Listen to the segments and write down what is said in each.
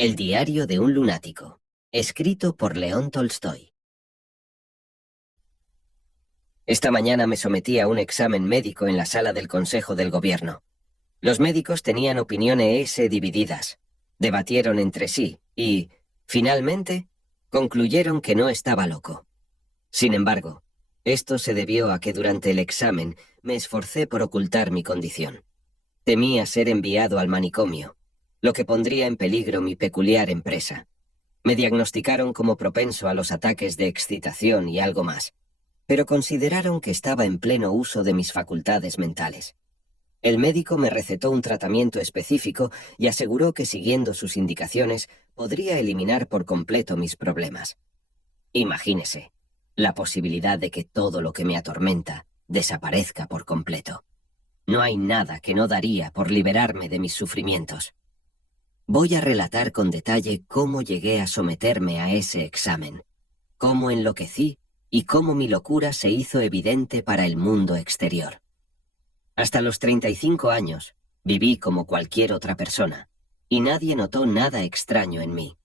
El diario de un lunático, escrito por León Tolstoy. Esta mañana me sometí a un examen médico en la sala del Consejo del Gobierno. Los médicos tenían opiniones divididas, debatieron entre sí y, finalmente, concluyeron que no estaba loco. Sin embargo, esto se debió a que durante el examen me esforcé por ocultar mi condición. Temía ser enviado al manicomio, lo que pondría en peligro mi peculiar empresa. Me diagnosticaron como propenso a los ataques de excitación y algo más, pero consideraron que estaba en pleno uso de mis facultades mentales. El médico me recetó un tratamiento específico y aseguró que siguiendo sus indicaciones podría eliminar por completo mis problemas. Imagínese, la posibilidad de que todo lo que me atormenta desaparezca por completo. No hay nada que no daría por liberarme de mis sufrimientos. Voy a relatar con detalle cómo llegué a someterme a ese examen, cómo enloquecí y cómo mi locura se hizo evidente para el mundo exterior. Hasta los 35 años, viví como cualquier otra persona, y nadie notó nada extraño en mí.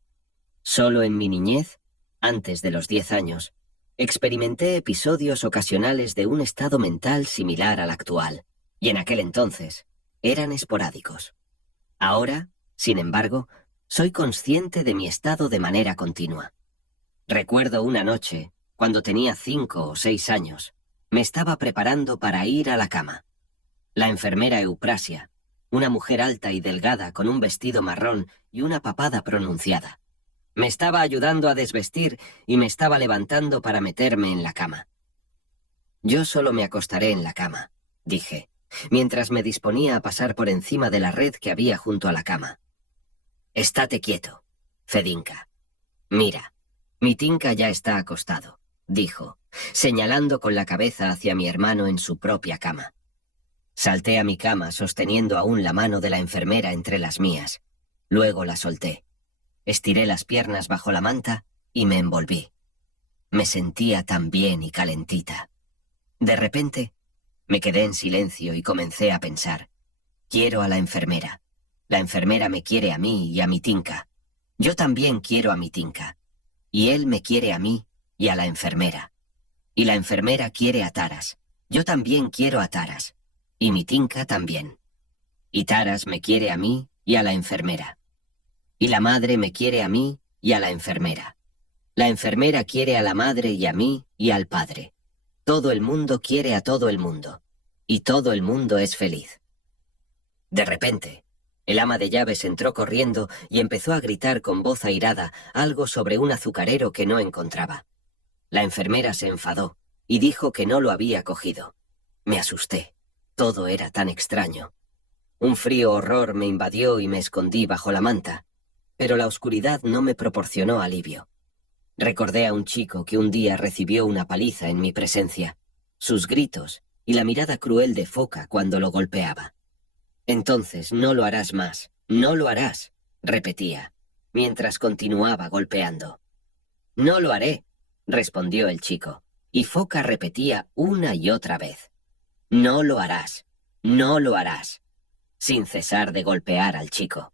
Solo en mi niñez, antes de los 10 años, experimenté episodios ocasionales de un estado mental similar al actual, y en aquel entonces eran esporádicos. Ahora, sin embargo, soy consciente de mi estado de manera continua. Recuerdo una noche, cuando tenía 5 o 6 años, me estaba preparando para ir a la cama. La enfermera Euprasia, una mujer alta y delgada con un vestido marrón y una papada pronunciada, me estaba ayudando a desvestir y me estaba levantando para meterme en la cama. Yo solo me acostaré en la cama, dije, mientras me disponía a pasar por encima de la red que había junto a la cama. Estate quieto, Fedinka. Mira, mi Tinka ya está acostado, dijo, señalando con la cabeza hacia mi hermano en su propia cama. Salté a mi cama sosteniendo aún la mano de la enfermera entre las mías. Luego la solté. Estiré las piernas bajo la manta y me envolví. Me sentía tan bien y calentita. De repente, me quedé en silencio y comencé a pensar. Quiero a la enfermera. La enfermera me quiere a mí y a mi Tinka. Yo también quiero a mi Tinka. Y él me quiere a mí y a la enfermera. Y la enfermera quiere a Taras. Yo también quiero a Taras. Y mi Tinka también. Y Taras me quiere a mí y a la enfermera. Y la madre me quiere a mí y a la enfermera. La enfermera quiere a la madre y a mí y al padre. Todo el mundo quiere a todo el mundo. Y todo el mundo es feliz. De repente, el ama de llaves entró corriendo y empezó a gritar con voz airada algo sobre un azucarero que no encontraba. La enfermera se enfadó y dijo que no lo había cogido. Me asusté. Todo era tan extraño. Un frío horror me invadió y me escondí bajo la manta, pero la oscuridad no me proporcionó alivio. Recordé a un chico que un día recibió una paliza en mi presencia, sus gritos y la mirada cruel de Foca cuando lo golpeaba. Entonces no lo harás más, no lo harás, repetía, mientras continuaba golpeando. No lo haré, respondió el chico, y Foca repetía una y otra vez. No lo harás, no lo harás, sin cesar de golpear al chico.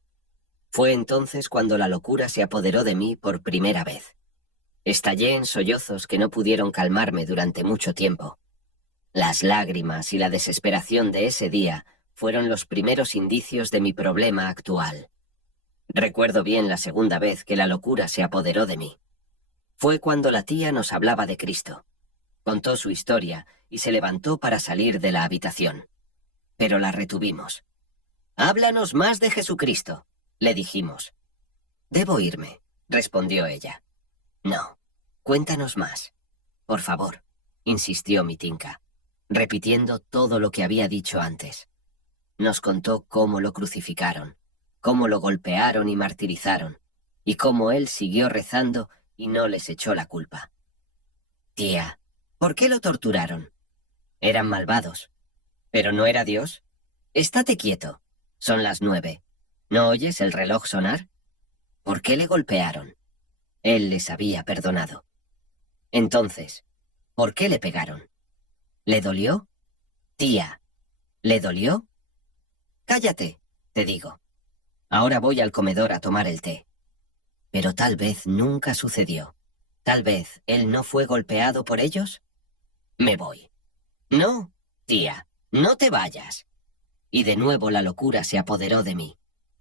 Fue entonces cuando la locura se apoderó de mí por primera vez. Estallé en sollozos que no pudieron calmarme durante mucho tiempo. Las lágrimas y la desesperación de ese día fueron los primeros indicios de mi problema actual. Recuerdo bien la segunda vez que la locura se apoderó de mí. Fue cuando la tía nos hablaba de Cristo. Contó su historia y se levantó para salir de la habitación. Pero la retuvimos. «Háblanos más de Jesucristo», le dijimos. «Debo irme», respondió ella. «No, cuéntanos más. Por favor», insistió mi Tinka, repitiendo todo lo que había dicho antes. Nos contó cómo lo crucificaron, cómo lo golpearon y martirizaron, y cómo él siguió rezando y no les echó la culpa. «Tía, ¿por qué lo torturaron? Eran malvados. ¿Pero no era Dios? Estate quieto. Son las 9. ¿No oyes el reloj sonar? ¿Por qué le golpearon? Él les había perdonado. Entonces, ¿por qué le pegaron? ¿Le dolió? Tía, ¿le dolió? Cállate, te digo. Ahora voy al comedor a tomar el té. Pero tal vez nunca sucedió. Tal vez él no fue golpeado por ellos. Me voy. No, tía, no te vayas. Y de nuevo la locura se apoderó de mí.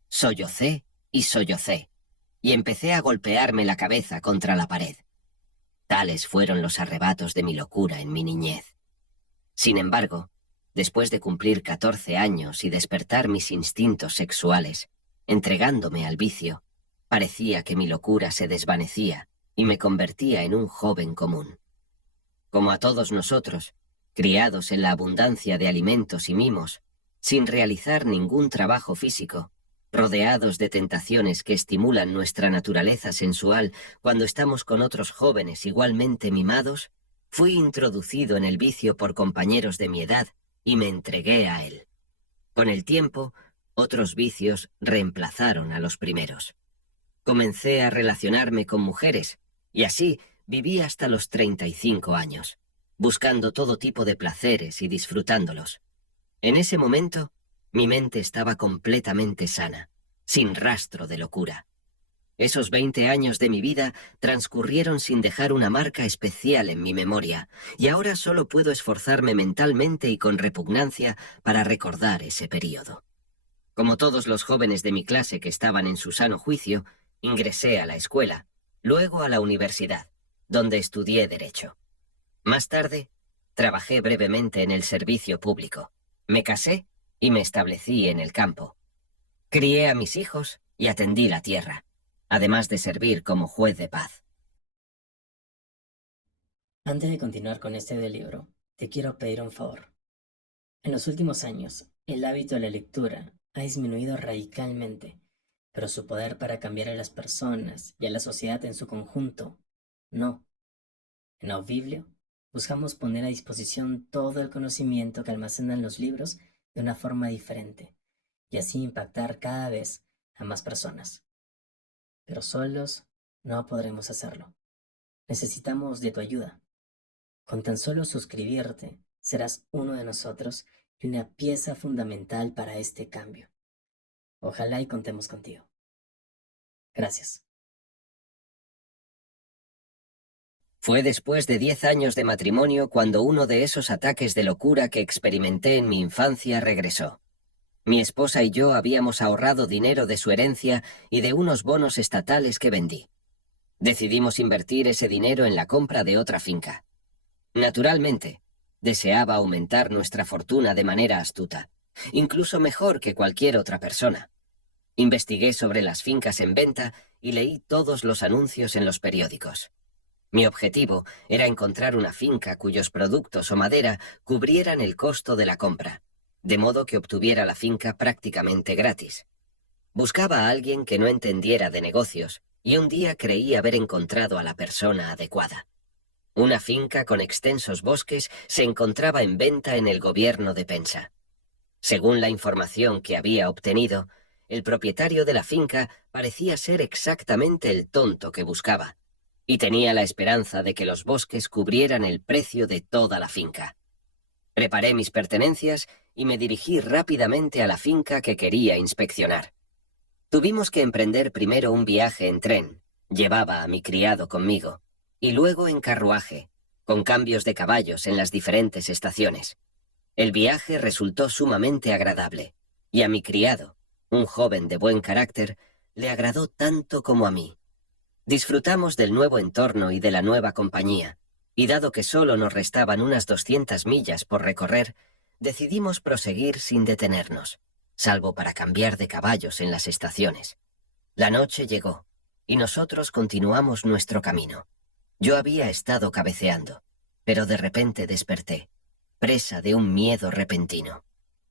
Sollocé y sollocé, y empecé a golpearme la cabeza contra la pared. Tales fueron los arrebatos de mi locura en mi niñez. Sin embargo, después de cumplir 14 años y despertar mis instintos sexuales, entregándome al vicio, parecía que mi locura se desvanecía y me convertía en un joven común. Como a todos nosotros, criados en la abundancia de alimentos y mimos, sin realizar ningún trabajo físico, rodeados de tentaciones que estimulan nuestra naturaleza sensual cuando estamos con otros jóvenes igualmente mimados, fui introducido en el vicio por compañeros de mi edad y me entregué a él. Con el tiempo, otros vicios reemplazaron a los primeros. Comencé a relacionarme con mujeres, y así viví hasta los 35 años, buscando todo tipo de placeres y disfrutándolos. En ese momento, mi mente estaba completamente sana, sin rastro de locura. Esos 20 años de mi vida transcurrieron sin dejar una marca especial en mi memoria, y ahora solo puedo esforzarme mentalmente y con repugnancia para recordar ese período. Como todos los jóvenes de mi clase que estaban en su sano juicio, ingresé a la escuela, luego a la universidad, donde estudié Derecho. Más tarde, trabajé brevemente en el servicio público. Me casé y me establecí en el campo. Crié a mis hijos y atendí la tierra, además de servir como juez de paz. Antes de continuar con este del libro, te quiero pedir un favor. En los últimos años, el hábito de la lectura ha disminuido radicalmente, pero su poder para cambiar a las personas y a la sociedad en su conjunto, no. En Audiblio, buscamos poner a disposición todo el conocimiento que almacenan los libros de una forma diferente, y así impactar cada vez a más personas. Pero solos no podremos hacerlo. Necesitamos de tu ayuda. Con tan solo suscribirte, serás uno de nosotros y una pieza fundamental para este cambio. Ojalá y contemos contigo. Gracias. Fue después de 10 años de matrimonio cuando uno de esos ataques de locura que experimenté en mi infancia regresó. Mi esposa y yo habíamos ahorrado dinero de su herencia y de unos bonos estatales que vendí. Decidimos invertir ese dinero en la compra de otra finca. Naturalmente, deseaba aumentar nuestra fortuna de manera astuta, incluso mejor que cualquier otra persona. Investigué sobre las fincas en venta y leí todos los anuncios en los periódicos. Mi objetivo era encontrar una finca cuyos productos o madera cubrieran el costo de la compra, de modo que obtuviera la finca prácticamente gratis. Buscaba a alguien que no entendiera de negocios y un día creí haber encontrado a la persona adecuada. Una finca con extensos bosques se encontraba en venta en el gobierno de Pensa. Según la información que había obtenido, el propietario de la finca parecía ser exactamente el tonto que buscaba, y tenía la esperanza de que los bosques cubrieran el precio de toda la finca. Preparé mis pertenencias y me dirigí rápidamente a la finca que quería inspeccionar. Tuvimos que emprender primero un viaje en tren, llevaba a mi criado conmigo, y luego en carruaje, con cambios de caballos en las diferentes estaciones. El viaje resultó sumamente agradable, y a mi criado, un joven de buen carácter, le agradó tanto como a mí. Disfrutamos del nuevo entorno y de la nueva compañía, y dado que solo nos restaban unas 200 millas por recorrer, decidimos proseguir sin detenernos, salvo para cambiar de caballos en las estaciones. La noche llegó, y nosotros continuamos nuestro camino. Yo había estado cabeceando, pero de repente desperté, presa de un miedo repentino.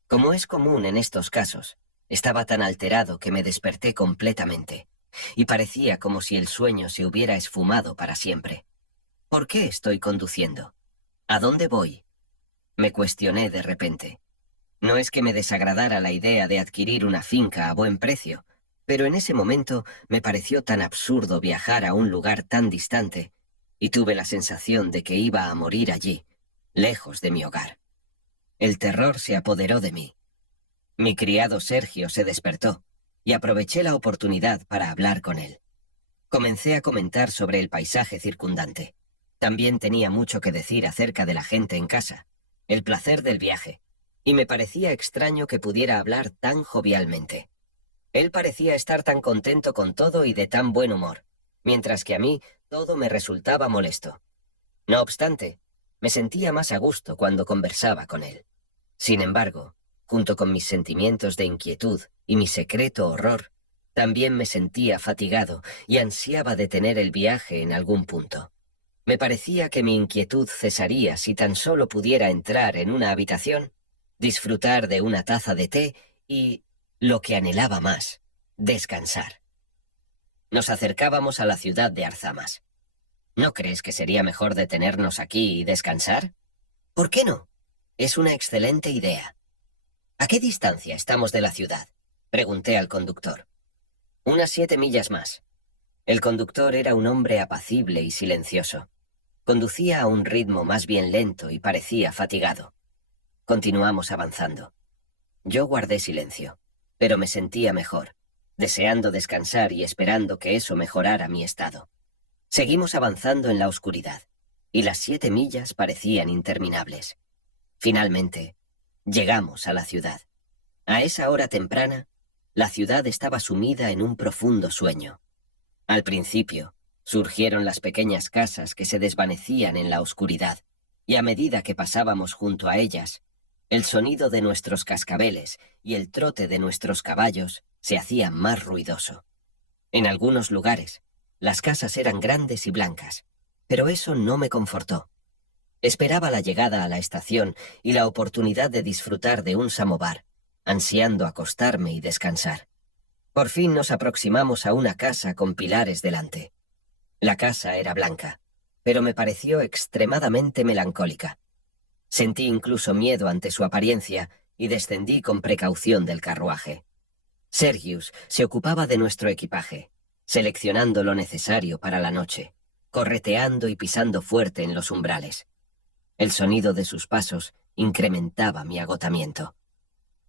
Como es común en estos casos, estaba tan alterado que me desperté completamente, y parecía como si el sueño se hubiera esfumado para siempre. ¿Por qué estoy conduciendo? ¿A dónde voy? Me cuestioné de repente. No es que me desagradara la idea de adquirir una finca a buen precio, pero en ese momento me pareció tan absurdo viajar a un lugar tan distante, y tuve la sensación de que iba a morir allí, lejos de mi hogar. El terror se apoderó de mí. Mi criado Sergio se despertó, y aproveché la oportunidad para hablar con él. Comencé a comentar sobre el paisaje circundante. También tenía mucho que decir acerca de la gente en casa, el placer del viaje, y me parecía extraño que pudiera hablar tan jovialmente. Él parecía estar tan contento con todo y de tan buen humor, mientras que a mí todo me resultaba molesto. No obstante, me sentía más a gusto cuando conversaba con él. Sin embargo, junto con mis sentimientos de inquietud y mi secreto horror, también me sentía fatigado y ansiaba detener el viaje en algún punto. Me parecía que mi inquietud cesaría si tan solo pudiera entrar en una habitación, disfrutar de una taza de té y, lo que anhelaba más, descansar. Nos acercábamos a la ciudad de Arzamas. ¿No crees que sería mejor detenernos aquí y descansar? ¿Por qué no? Es una excelente idea. ¿A qué distancia estamos de la ciudad?, pregunté al conductor. Unas 7 millas más. El conductor era un hombre apacible y silencioso. Conducía a un ritmo más bien lento y parecía fatigado. Continuamos avanzando. Yo guardé silencio, pero me sentía mejor, deseando descansar y esperando que eso mejorara mi estado. Seguimos avanzando en la oscuridad, y las 7 millas parecían interminables. Finalmente, llegamos a la ciudad. A esa hora temprana, la ciudad estaba sumida en un profundo sueño. Al principio, surgieron las pequeñas casas que se desvanecían en la oscuridad, y a medida que pasábamos junto a ellas, el sonido de nuestros cascabeles y el trote de nuestros caballos se hacía más ruidoso. En algunos lugares, las casas eran grandes y blancas, pero eso no me confortó. Esperaba la llegada a la estación y la oportunidad de disfrutar de un samovar, ansiando acostarme y descansar. Por fin nos aproximamos a una casa con pilares delante. La casa era blanca, pero me pareció extremadamente melancólica. Sentí incluso miedo ante su apariencia y descendí con precaución del carruaje. Sergius se ocupaba de nuestro equipaje, seleccionando lo necesario para la noche, correteando y pisando fuerte en los umbrales. El sonido de sus pasos incrementaba mi agotamiento.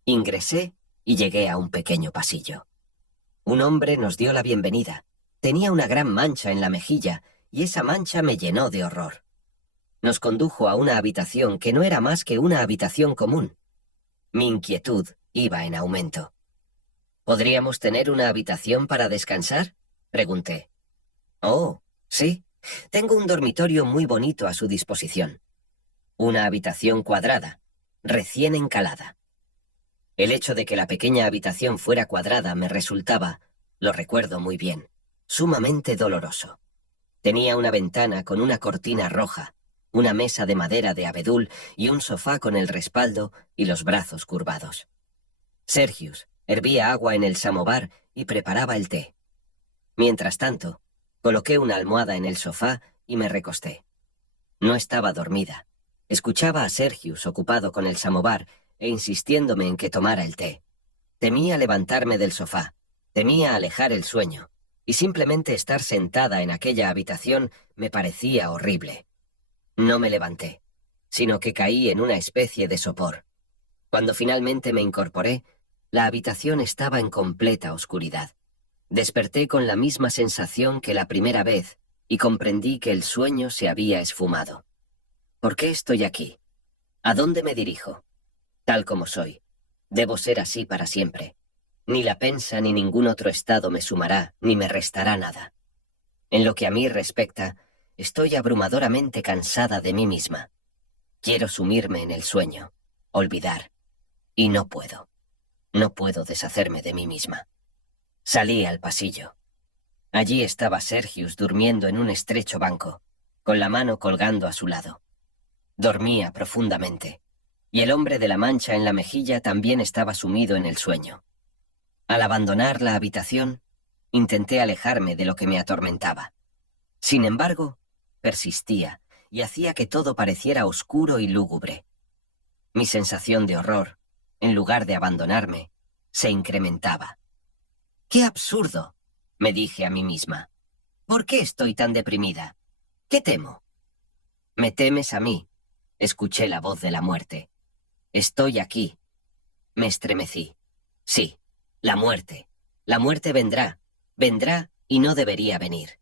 Ingresé y llegué a un pequeño pasillo. Un hombre nos dio la bienvenida. Tenía una gran mancha en la mejilla y esa mancha me llenó de horror. Nos condujo a una habitación que no era más que una habitación común. Mi inquietud iba en aumento. ¿Podríamos tener una habitación para descansar?, pregunté. Oh, sí. Tengo un dormitorio muy bonito a su disposición. Una habitación cuadrada, recién encalada. El hecho de que la pequeña habitación fuera cuadrada me resultaba, lo recuerdo muy bien, sumamente doloroso. Tenía una ventana con una cortina roja, una mesa de madera de abedul y un sofá con el respaldo y los brazos curvados. Sergius hervía agua en el samovar y preparaba el té. Mientras tanto, coloqué una almohada en el sofá y me recosté. No estaba dormida. Escuchaba a Sergius ocupado con el samovar e insistiéndome en que tomara el té. Temía levantarme del sofá, temía alejar el sueño, y simplemente estar sentada en aquella habitación me parecía horrible. No me levanté, sino que caí en una especie de sopor. Cuando finalmente me incorporé, la habitación estaba en completa oscuridad. Desperté con la misma sensación que la primera vez y comprendí que el sueño se había esfumado. ¿Por qué estoy aquí? ¿A dónde me dirijo? Tal como soy. Debo ser así para siempre. Ni la pensa ni ningún otro estado me sumará ni me restará nada. En lo que a mí respecta, estoy abrumadoramente cansada de mí misma. Quiero sumirme en el sueño, olvidar. Y no puedo. No puedo deshacerme de mí misma. Salí al pasillo. Allí estaba Sergius durmiendo en un estrecho banco, con la mano colgando a su lado. Dormía profundamente, y el hombre de la mancha en la mejilla también estaba sumido en el sueño. Al abandonar la habitación, intenté alejarme de lo que me atormentaba. Sin embargo, persistía y hacía que todo pareciera oscuro y lúgubre. Mi sensación de horror, en lugar de abandonarme, se incrementaba. ¡Qué absurdo!, me dije a mí misma. ¿Por qué estoy tan deprimida? ¿Qué temo? «Me temes a mí», escuché la voz de la muerte. «Estoy aquí». Me estremecí. Sí, la muerte. La muerte vendrá. Vendrá y no debería venir.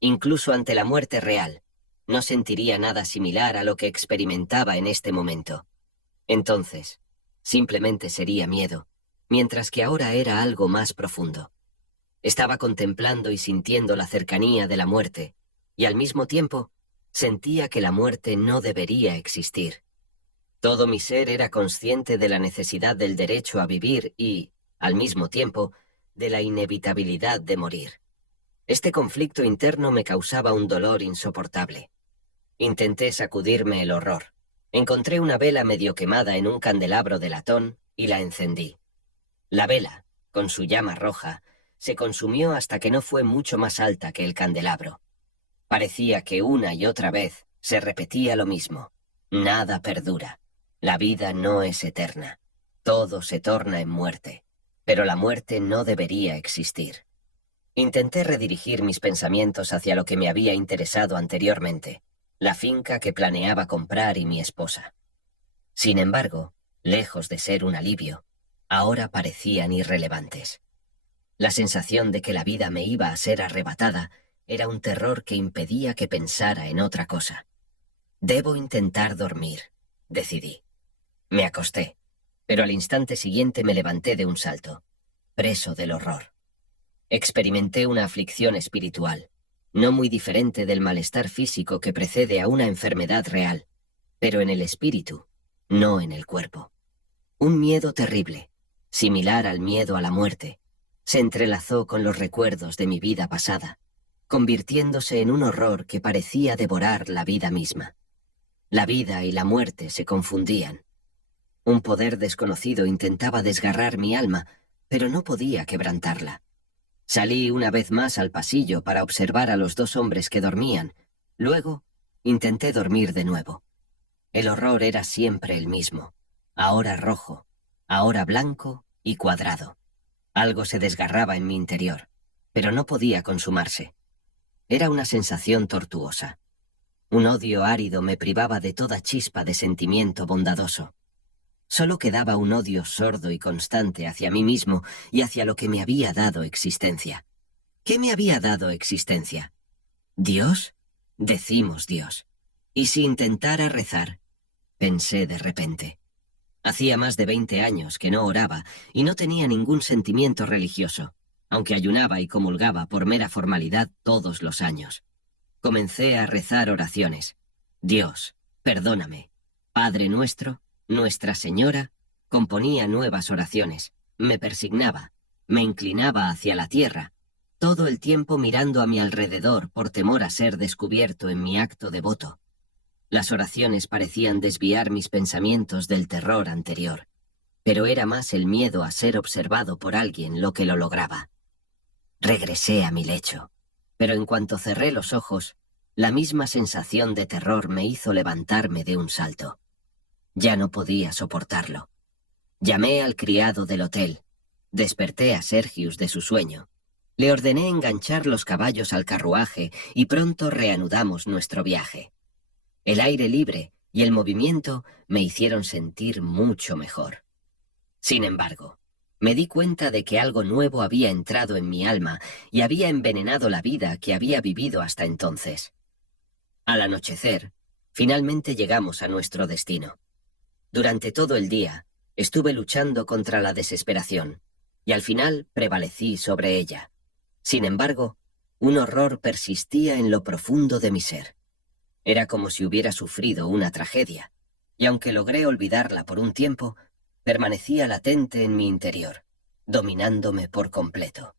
Incluso ante la muerte real, no sentiría nada similar a lo que experimentaba en este momento. Entonces, simplemente sería miedo, mientras que ahora era algo más profundo. Estaba contemplando y sintiendo la cercanía de la muerte, y al mismo tiempo sentía que la muerte no debería existir. Todo mi ser era consciente de la necesidad del derecho a vivir y, al mismo tiempo, de la inevitabilidad de morir. Este conflicto interno me causaba un dolor insoportable. Intenté sacudirme el horror. Encontré una vela medio quemada en un candelabro de latón y la encendí. La vela, con su llama roja, se consumió hasta que no fue mucho más alta que el candelabro. Parecía que una y otra vez se repetía lo mismo. Nada perdura. La vida no es eterna. Todo se torna en muerte. Pero la muerte no debería existir. Intenté redirigir mis pensamientos hacia lo que me había interesado anteriormente, la finca que planeaba comprar y mi esposa. Sin embargo, lejos de ser un alivio, ahora parecían irrelevantes. La sensación de que la vida me iba a ser arrebatada era un terror que impedía que pensara en otra cosa. Debo intentar dormir, decidí. Me acosté, pero al instante siguiente me levanté de un salto, preso del horror. Experimenté una aflicción espiritual, no muy diferente del malestar físico que precede a una enfermedad real, pero en el espíritu, no en el cuerpo. Un miedo terrible, similar al miedo a la muerte, se entrelazó con los recuerdos de mi vida pasada, convirtiéndose en un horror que parecía devorar la vida misma. La vida y la muerte se confundían. Un poder desconocido intentaba desgarrar mi alma, pero no podía quebrantarla. Salí una vez más al pasillo para observar a los dos hombres que dormían. Luego, intenté dormir de nuevo. El horror era siempre el mismo, ahora rojo, ahora blanco y cuadrado. Algo se desgarraba en mi interior, pero no podía consumarse. Era una sensación tortuosa. Un odio árido me privaba de toda chispa de sentimiento bondadoso. Solo quedaba un odio sordo y constante hacia mí mismo y hacia lo que me había dado existencia. ¿Qué me había dado existencia? ¿Dios? Decimos Dios. ¿Y si intentara rezar? Pensé de repente. Hacía más de 20 años que no oraba y no tenía ningún sentimiento religioso, aunque ayunaba y comulgaba por mera formalidad todos los años. Comencé a rezar oraciones. Dios, perdóname. Padre nuestro, Nuestra Señora, componía nuevas oraciones. Me persignaba, me inclinaba hacia la tierra, todo el tiempo mirando a mi alrededor por temor a ser descubierto en mi acto devoto. Las oraciones parecían desviar mis pensamientos del terror anterior, pero era más el miedo a ser observado por alguien lo que lo lograba. Regresé a mi lecho, pero en cuanto cerré los ojos, la misma sensación de terror me hizo levantarme de un salto. Ya no podía soportarlo. Llamé al criado del hotel, desperté a Sergius de su sueño. Le ordené enganchar los caballos al carruaje y pronto reanudamos nuestro viaje. El aire libre y el movimiento me hicieron sentir mucho mejor. Sin embargo, me di cuenta de que algo nuevo había entrado en mi alma y había envenenado la vida que había vivido hasta entonces. Al anochecer, finalmente llegamos a nuestro destino. Durante todo el día, estuve luchando contra la desesperación, y al final prevalecí sobre ella. Sin embargo, un horror persistía en lo profundo de mi ser. Era como si hubiera sufrido una tragedia, y aunque logré olvidarla por un tiempo, permanecía latente en mi interior, dominándome por completo.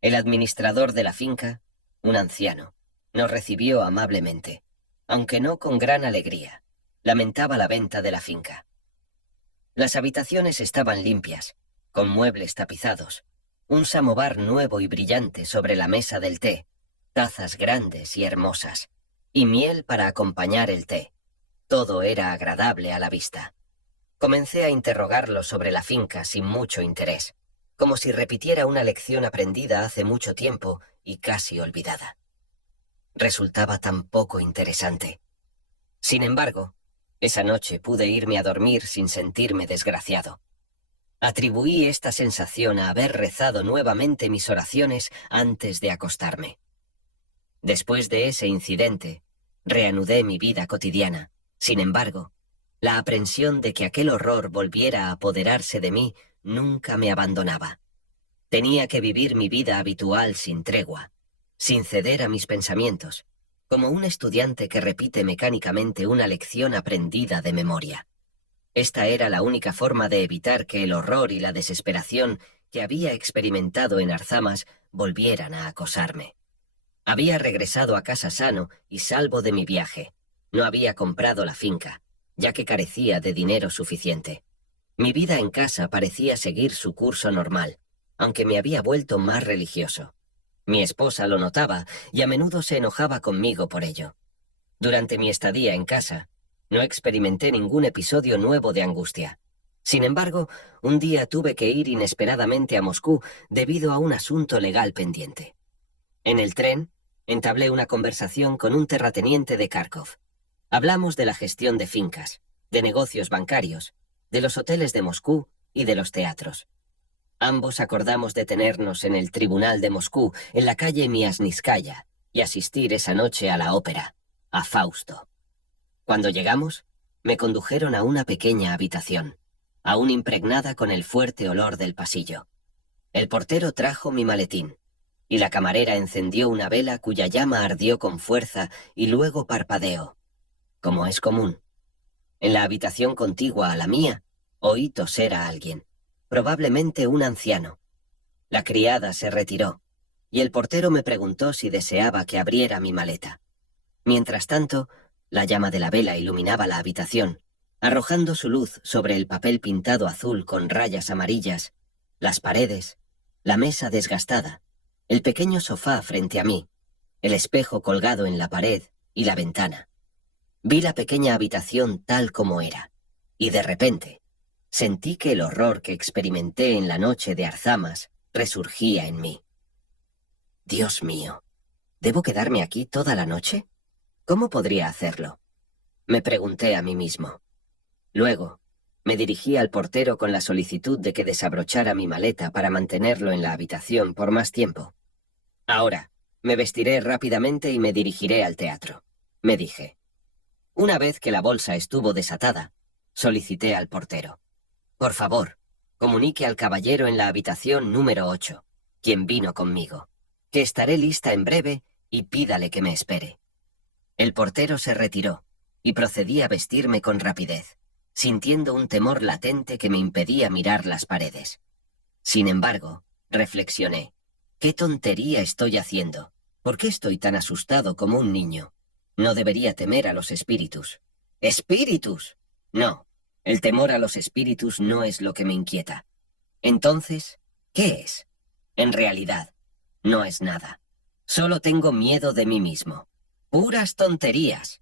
El administrador de la finca, un anciano, nos recibió amablemente, aunque no con gran alegría. Lamentaba la venta de la finca. Las habitaciones estaban limpias, con muebles tapizados, un samovar nuevo y brillante sobre la mesa del té, tazas grandes y hermosas, y miel para acompañar el té. Todo era agradable a la vista. Comencé a interrogarlo sobre la finca sin mucho interés, como si repitiera una lección aprendida hace mucho tiempo y casi olvidada. Resultaba tan poco interesante. Sin embargo, esa noche pude irme a dormir sin sentirme desgraciado. Atribuí esta sensación a haber rezado nuevamente mis oraciones antes de acostarme. Después de ese incidente, reanudé mi vida cotidiana. Sin embargo, la aprensión de que aquel horror volviera a apoderarse de mí nunca me abandonaba. Tenía que vivir mi vida habitual sin tregua, sin ceder a mis pensamientos, como un estudiante que repite mecánicamente una lección aprendida de memoria. Esta era la única forma de evitar que el horror y la desesperación que había experimentado en Arzamas volvieran a acosarme. Había regresado a casa sano y salvo de mi viaje. No había comprado la finca, ya que carecía de dinero suficiente. Mi vida en casa parecía seguir su curso normal, aunque me había vuelto más religioso. Mi esposa lo notaba y a menudo se enojaba conmigo por ello. Durante mi estadía en casa, no experimenté ningún episodio nuevo de angustia. Sin embargo, un día tuve que ir inesperadamente a Moscú debido a un asunto legal pendiente. En el tren, entablé una conversación con un terrateniente de Kharkov. Hablamos de la gestión de fincas, de negocios bancarios, de los hoteles de Moscú y de los teatros. Ambos acordamos detenernos en el tribunal de Moscú, en la calle Miasniskaya, y asistir esa noche a la ópera, a Fausto. Cuando llegamos, me condujeron a una pequeña habitación, aún impregnada con el fuerte olor del pasillo. El portero trajo mi maletín, y la camarera encendió una vela cuya llama ardió con fuerza y luego parpadeó, como es común. En la habitación contigua a la mía, oí toser a alguien, probablemente un anciano. La criada se retiró, y el portero me preguntó si deseaba que abriera mi maleta. Mientras tanto, la llama de la vela iluminaba la habitación, arrojando su luz sobre el papel pintado azul con rayas amarillas, las paredes, la mesa desgastada, el pequeño sofá frente a mí, el espejo colgado en la pared y la ventana. Vi la pequeña habitación tal como era, y de repente, sentí que el horror que experimenté en la noche de Arzamas resurgía en mí. Dios mío, ¿debo quedarme aquí toda la noche? ¿Cómo podría hacerlo? Me pregunté a mí mismo. Luego, me dirigí al portero con la solicitud de que desabrochara mi maleta para mantenerlo en la habitación por más tiempo. Ahora, me vestiré rápidamente y me dirigiré al teatro, me dije. Una vez que la bolsa estuvo desatada, solicité al portero. Por favor, comunique al caballero en la habitación número 8, quien vino conmigo, que estaré lista en breve y pídale que me espere. El portero se retiró y procedí a vestirme con rapidez, sintiendo un temor latente que me impedía mirar las paredes. Sin embargo, reflexioné. ¿Qué tontería estoy haciendo? ¿Por qué estoy tan asustado como un niño? No debería temer a los espíritus. ¿Espíritus? No, el temor a los espíritus no es lo que me inquieta. Entonces, ¿qué es? En realidad, no es nada. Solo tengo miedo de mí mismo. ¡Puras tonterías!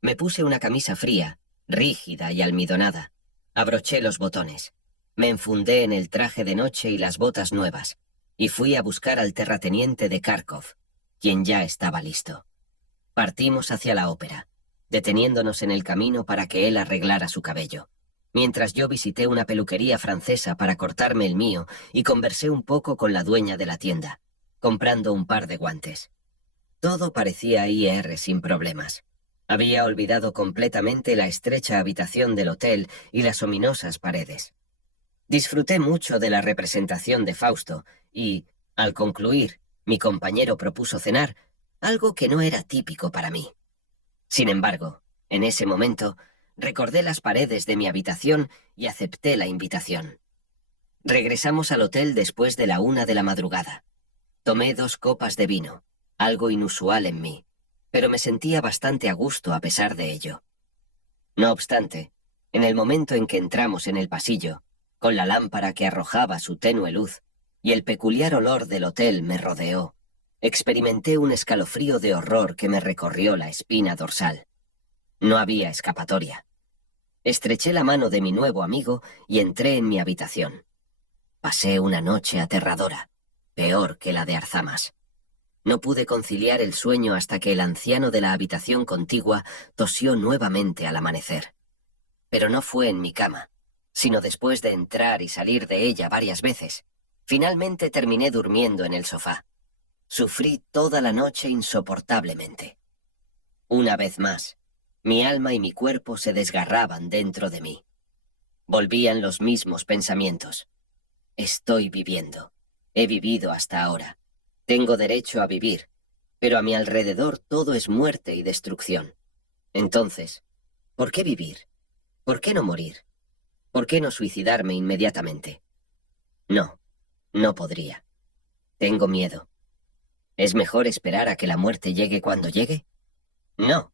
Me puse una camisa fría, rígida y almidonada. Abroché los botones. Me enfundé en el traje de noche y las botas nuevas, y fui a buscar al terrateniente de Kharkov, quien ya estaba listo. Partimos hacia la ópera, deteniéndonos en el camino para que él arreglara su cabello, mientras yo visité una peluquería francesa para cortarme el mío y conversé un poco con la dueña de la tienda, comprando un par de guantes. Todo parecía ir sin problemas. Había olvidado completamente la estrecha habitación del hotel y las ominosas paredes. Disfruté mucho de la representación de Fausto y, al concluir, mi compañero propuso cenar, algo que no era típico para mí. Sin embargo, en ese momento, recordé las paredes de mi habitación y acepté la invitación. Regresamos al hotel después de la 1 de la madrugada. Tomé 2 copas de vino, algo inusual en mí, pero me sentía bastante a gusto a pesar de ello. No obstante, en el momento en que entramos en el pasillo, con la lámpara que arrojaba su tenue luz, y el peculiar olor del hotel me rodeó, experimenté un escalofrío de horror que me recorrió la espina dorsal. No había escapatoria. Estreché la mano de mi nuevo amigo y entré en mi habitación. Pasé una noche aterradora, peor que la de Arzamas. No pude conciliar el sueño hasta que el anciano de la habitación contigua tosió nuevamente al amanecer. Pero no fue en mi cama. sino después de entrar y salir de ella varias veces. Finalmente terminé durmiendo en el sofá. Sufrí toda la noche insoportablemente. Una vez más, mi alma y mi cuerpo se desgarraban dentro de mí. Volvían los mismos pensamientos. Estoy viviendo. He vivido hasta ahora. Tengo derecho a vivir, pero a mi alrededor todo es muerte y destrucción. Entonces, ¿por qué vivir? ¿Por qué no morir? ¿Por qué no suicidarme inmediatamente? No, no podría. Tengo miedo. ¿Es mejor esperar a que la muerte llegue cuando llegue? No,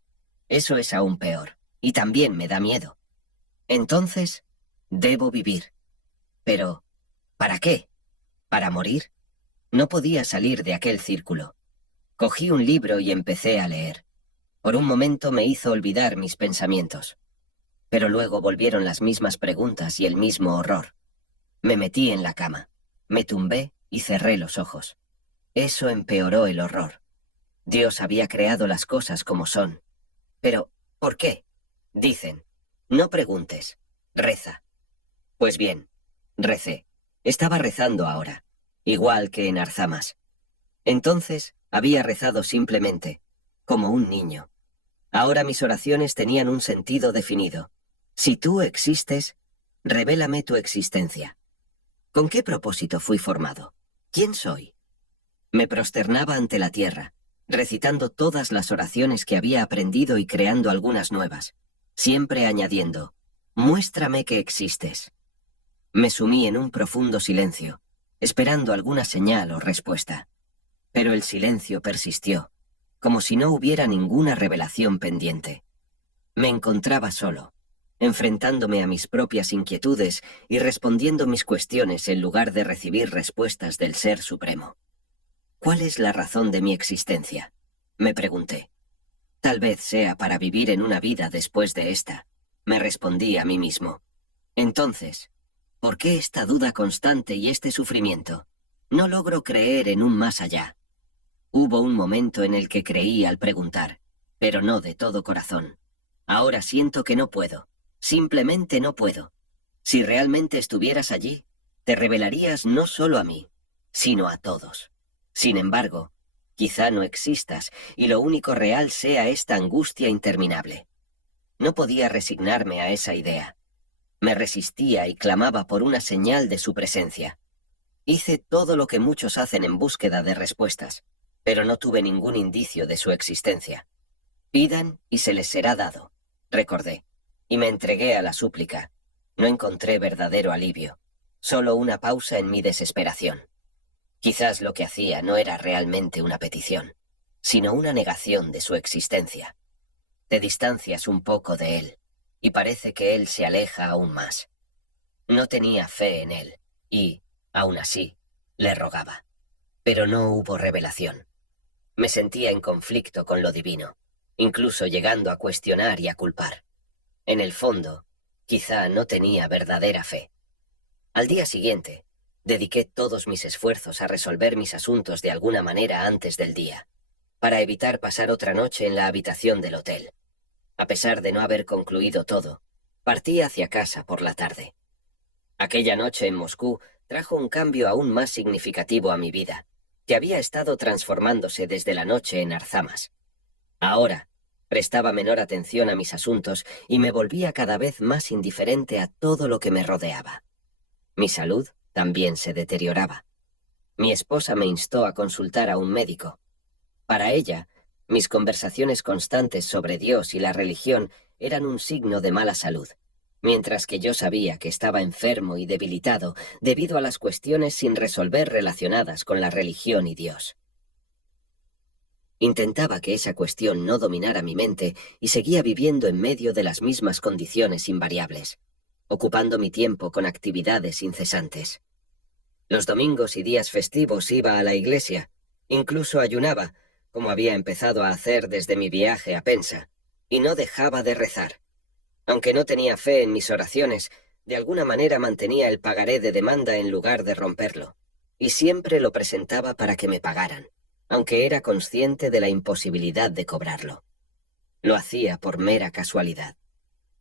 eso es aún peor, y también me da miedo. Entonces, debo vivir. Pero, ¿para qué? ¿Para morir? No podía salir de aquel círculo. Cogí un libro y empecé a leer. Por un momento me hizo olvidar mis pensamientos. Pero luego volvieron las mismas preguntas y el mismo horror. Me metí en la cama, me tumbé y cerré los ojos. Eso empeoró el horror. Dios había creado las cosas como son. Pero, ¿por qué? Dicen, no preguntes, reza. Pues bien, recé. Estaba rezando ahora, igual que en Arzamas. Entonces, había rezado simplemente, como un niño. Ahora mis oraciones tenían un sentido definido. Si tú existes, revélame tu existencia. ¿Con qué propósito fui formado? ¿Quién soy? Me prosternaba ante la tierra, recitando todas las oraciones que había aprendido y creando algunas nuevas, siempre añadiendo, muéstrame que existes. Me sumí en un profundo silencio, esperando alguna señal o respuesta. Pero el silencio persistió, como si no hubiera ninguna revelación pendiente. Me encontraba solo, enfrentándome a mis propias inquietudes y respondiendo mis cuestiones en lugar de recibir respuestas del Ser Supremo. ¿Cuál es la razón de mi existencia?, me pregunté. Tal vez sea para vivir en una vida después de esta, me respondí a mí mismo. Entonces, ¿por qué esta duda constante y este sufrimiento? No logro creer en un más allá. Hubo un momento en el que creí al preguntar, pero no de todo corazón. Ahora siento que no puedo. Simplemente no puedo. Si realmente estuvieras allí, te revelarías no solo a mí, sino a todos. Sin embargo, quizá no existas y lo único real sea esta angustia interminable. No podía resignarme a esa idea. Me resistía y clamaba por una señal de su presencia. Hice todo lo que muchos hacen en búsqueda de respuestas, pero no tuve ningún indicio de su existencia. Pidan y se les será dado, recordé, y me entregué a la súplica. No encontré verdadero alivio, solo una pausa en mi desesperación. Quizás lo que hacía no era realmente una petición, sino una negación de su existencia. Te distancias un poco de él, y parece que él se aleja aún más. No tenía fe en él, y, aún así, le rogaba. Pero no hubo revelación. Me sentía en conflicto con lo divino, incluso llegando a cuestionar y a culpar. En el fondo, quizá no tenía verdadera fe. Al día siguiente, dediqué todos mis esfuerzos a resolver mis asuntos de alguna manera antes del día, para evitar pasar otra noche en la habitación del hotel. A pesar de no haber concluido todo, partí hacia casa por la tarde. Aquella noche en Moscú trajo un cambio aún más significativo a mi vida, que había estado transformándose desde la noche en Arzamas. Ahora, prestaba menor atención a mis asuntos y me volvía cada vez más indiferente a todo lo que me rodeaba. Mi salud también se deterioraba. Mi esposa me instó a consultar a un médico. Para ella, mis conversaciones constantes sobre Dios y la religión eran un signo de mala salud, mientras que yo sabía que estaba enfermo y debilitado debido a las cuestiones sin resolver relacionadas con la religión y Dios. Intentaba que esa cuestión no dominara mi mente y seguía viviendo en medio de las mismas condiciones invariables, ocupando mi tiempo con actividades incesantes. Los domingos y días festivos iba a la iglesia, incluso ayunaba, como había empezado a hacer desde mi viaje a Pensa, y no dejaba de rezar. Aunque no tenía fe en mis oraciones, de alguna manera mantenía el pagaré de demanda en lugar de romperlo, y siempre lo presentaba para que me pagaran, aunque era consciente de la imposibilidad de cobrarlo. Lo hacía por mera casualidad.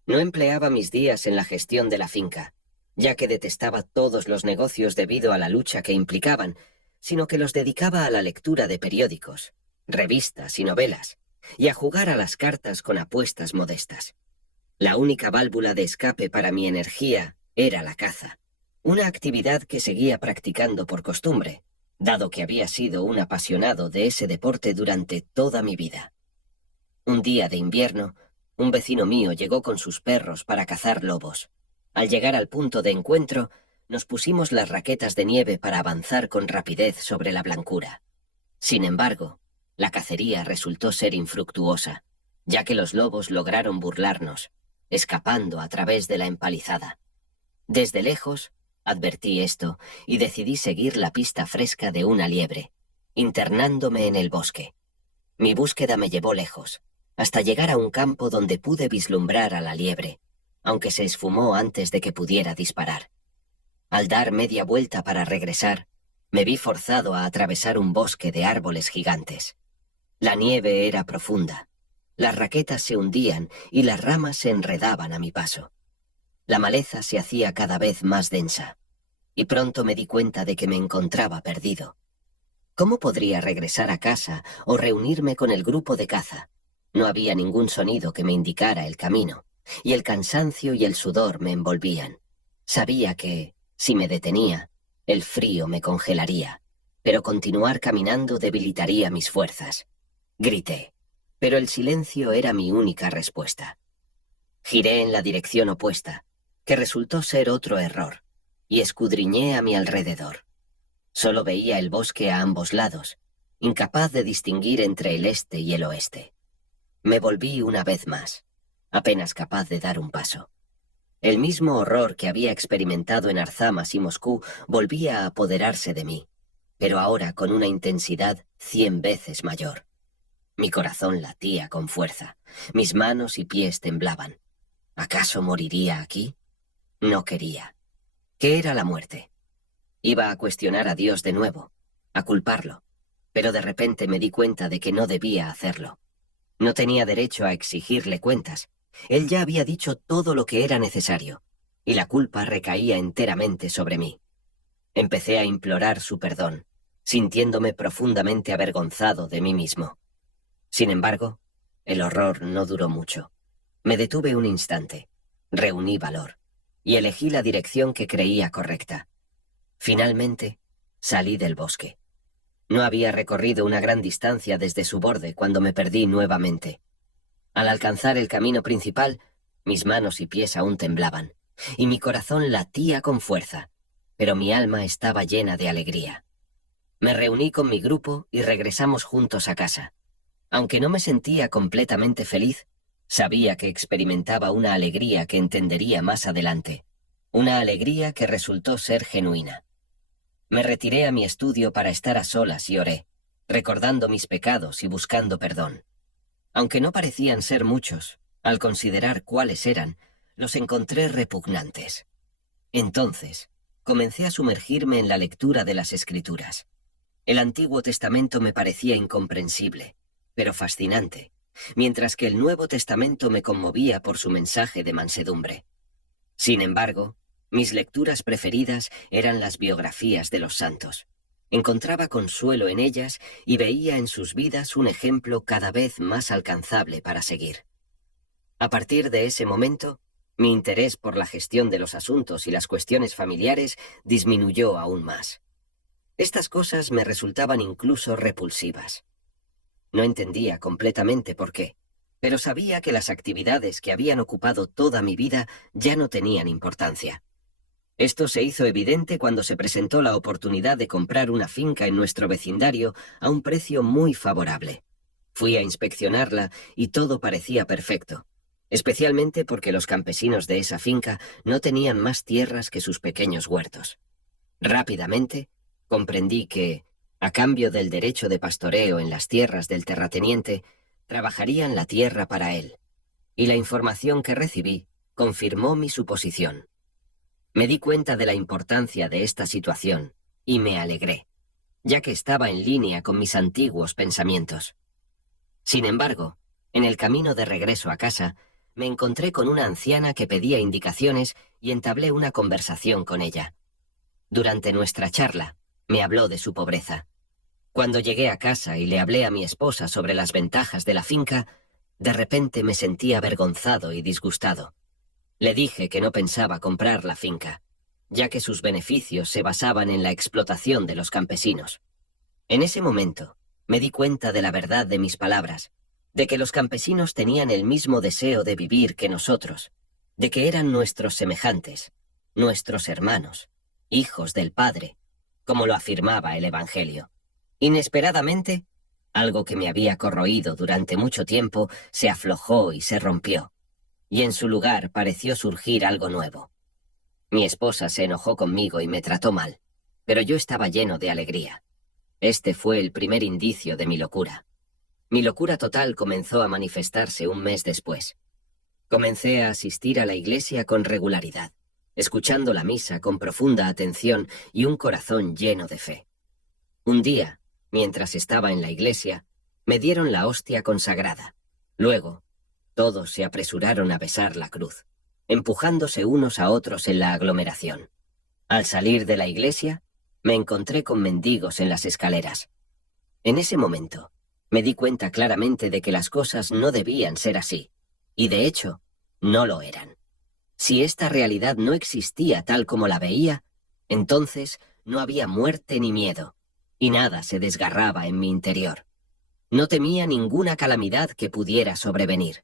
No empleaba mis días en la gestión de la finca, ya que detestaba todos los negocios debido a la lucha que implicaban, sino que los dedicaba a la lectura de periódicos, revistas y novelas, y a jugar a las cartas con apuestas modestas. La única válvula de escape para mi energía era la caza, una actividad que seguía practicando por costumbre, dado que había sido un apasionado de ese deporte durante toda mi vida. Un día de invierno, un vecino mío llegó con sus perros para cazar lobos. Al llegar al punto de encuentro, nos pusimos las raquetas de nieve para avanzar con rapidez sobre la blancura. Sin embargo, la cacería resultó ser infructuosa, ya que los lobos lograron burlarnos, escapando a través de la empalizada. Desde lejos, advertí esto y decidí seguir la pista fresca de una liebre, internándome en el bosque. Mi búsqueda me llevó lejos, hasta llegar a un campo donde pude vislumbrar a la liebre, aunque se esfumó antes de que pudiera disparar. Al dar media vuelta para regresar, me vi forzado a atravesar un bosque de árboles gigantes. La nieve era profunda, las raquetas se hundían y las ramas se enredaban a mi paso. La maleza se hacía cada vez más densa, y pronto me di cuenta de que me encontraba perdido. ¿Cómo podría regresar a casa o reunirme con el grupo de caza? No había ningún sonido que me indicara el camino, y el cansancio y el sudor me envolvían. Sabía que, si me detenía, el frío me congelaría, pero continuar caminando debilitaría mis fuerzas. Grité, pero el silencio era mi única respuesta. Giré en la dirección opuesta, que resultó ser otro error, y escudriñé a mi alrededor. Solo veía el bosque a ambos lados, incapaz de distinguir entre el este y el oeste. Me volví una vez más, apenas capaz de dar un paso. El mismo horror que había experimentado en Arzamas y Moscú volvía a apoderarse de mí, pero ahora con una intensidad 100 veces mayor. Mi corazón latía con fuerza, mis manos y pies temblaban. ¿Acaso moriría aquí? No quería. ¿Qué era la muerte? Iba a cuestionar a Dios de nuevo, a culparlo, pero de repente me di cuenta de que no debía hacerlo. No tenía derecho a exigirle cuentas. Él ya había dicho todo lo que era necesario, y la culpa recaía enteramente sobre mí. Empecé a implorar su perdón, sintiéndome profundamente avergonzado de mí mismo. Sin embargo, el horror no duró mucho. Me detuve un instante, reuní valor, y elegí la dirección que creía correcta. Finalmente, salí del bosque. No había recorrido una gran distancia desde su borde cuando me perdí nuevamente. Al alcanzar el camino principal, mis manos y pies aún temblaban, y mi corazón latía con fuerza, pero mi alma estaba llena de alegría. Me reuní con mi grupo y regresamos juntos a casa. Aunque no me sentía completamente feliz, sabía que experimentaba una alegría que entendería más adelante, una alegría que resultó ser genuina. Me retiré a mi estudio para estar a solas y oré, recordando mis pecados y buscando perdón. Aunque no parecían ser muchos, al considerar cuáles eran, los encontré repugnantes. Entonces, comencé a sumergirme en la lectura de las Escrituras. El Antiguo Testamento me parecía incomprensible, pero fascinante, mientras que el Nuevo Testamento me conmovía por su mensaje de mansedumbre. Sin embargo, mis lecturas preferidas eran las biografías de los santos. Encontraba consuelo en ellas y veía en sus vidas un ejemplo cada vez más alcanzable para seguir. A partir de ese momento, mi interés por la gestión de los asuntos y las cuestiones familiares disminuyó aún más. Estas cosas me resultaban incluso repulsivas. No entendía completamente por qué, pero sabía que las actividades que habían ocupado toda mi vida ya no tenían importancia. Esto se hizo evidente cuando se presentó la oportunidad de comprar una finca en nuestro vecindario a un precio muy favorable. Fui a inspeccionarla y todo parecía perfecto, especialmente porque los campesinos de esa finca no tenían más tierras que sus pequeños huertos. Rápidamente, comprendí que, a cambio del derecho de pastoreo en las tierras del terrateniente, trabajarían la tierra para él, y la información que recibí confirmó mi suposición. Me di cuenta de la importancia de esta situación y me alegré, ya que estaba en línea con mis antiguos pensamientos. Sin embargo, en el camino de regreso a casa, me encontré con una anciana que pedía indicaciones y entablé una conversación con ella. Durante nuestra charla, me habló de su pobreza. Cuando llegué a casa y le hablé a mi esposa sobre las ventajas de la finca, de repente me sentí avergonzado y disgustado. Le dije que no pensaba comprar la finca, ya que sus beneficios se basaban en la explotación de los campesinos. En ese momento, me di cuenta de la verdad de mis palabras, de que los campesinos tenían el mismo deseo de vivir que nosotros, de que eran nuestros semejantes, nuestros hermanos, hijos del Padre, como lo afirmaba el Evangelio. Inesperadamente, algo que me había corroído durante mucho tiempo se aflojó y se rompió, y en su lugar pareció surgir algo nuevo. Mi esposa se enojó conmigo y me trató mal, pero yo estaba lleno de alegría. Este fue el primer indicio de mi locura. Mi locura total comenzó a manifestarse un mes después. Comencé a asistir a la iglesia con regularidad, escuchando la misa con profunda atención y un corazón lleno de fe. Un día, mientras estaba en la iglesia, me dieron la hostia consagrada. Luego, todos se apresuraron a besar la cruz, empujándose unos a otros en la aglomeración. Al salir de la iglesia, me encontré con mendigos en las escaleras. En ese momento, me di cuenta claramente de que las cosas no debían ser así, y de hecho, no lo eran. Si esta realidad no existía tal como la veía, entonces no había muerte ni miedo, y nada se desgarraba en mi interior. No temía ninguna calamidad que pudiera sobrevenir.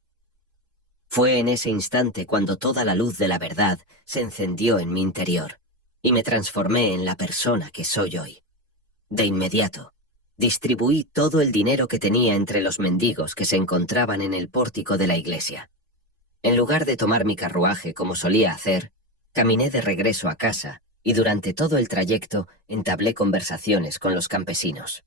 Fue en ese instante cuando toda la luz de la verdad se encendió en mi interior, y me transformé en la persona que soy hoy. De inmediato, distribuí todo el dinero que tenía entre los mendigos que se encontraban en el pórtico de la iglesia. En lugar de tomar mi carruaje como solía hacer, caminé de regreso a casa y durante todo el trayecto entablé conversaciones con los campesinos.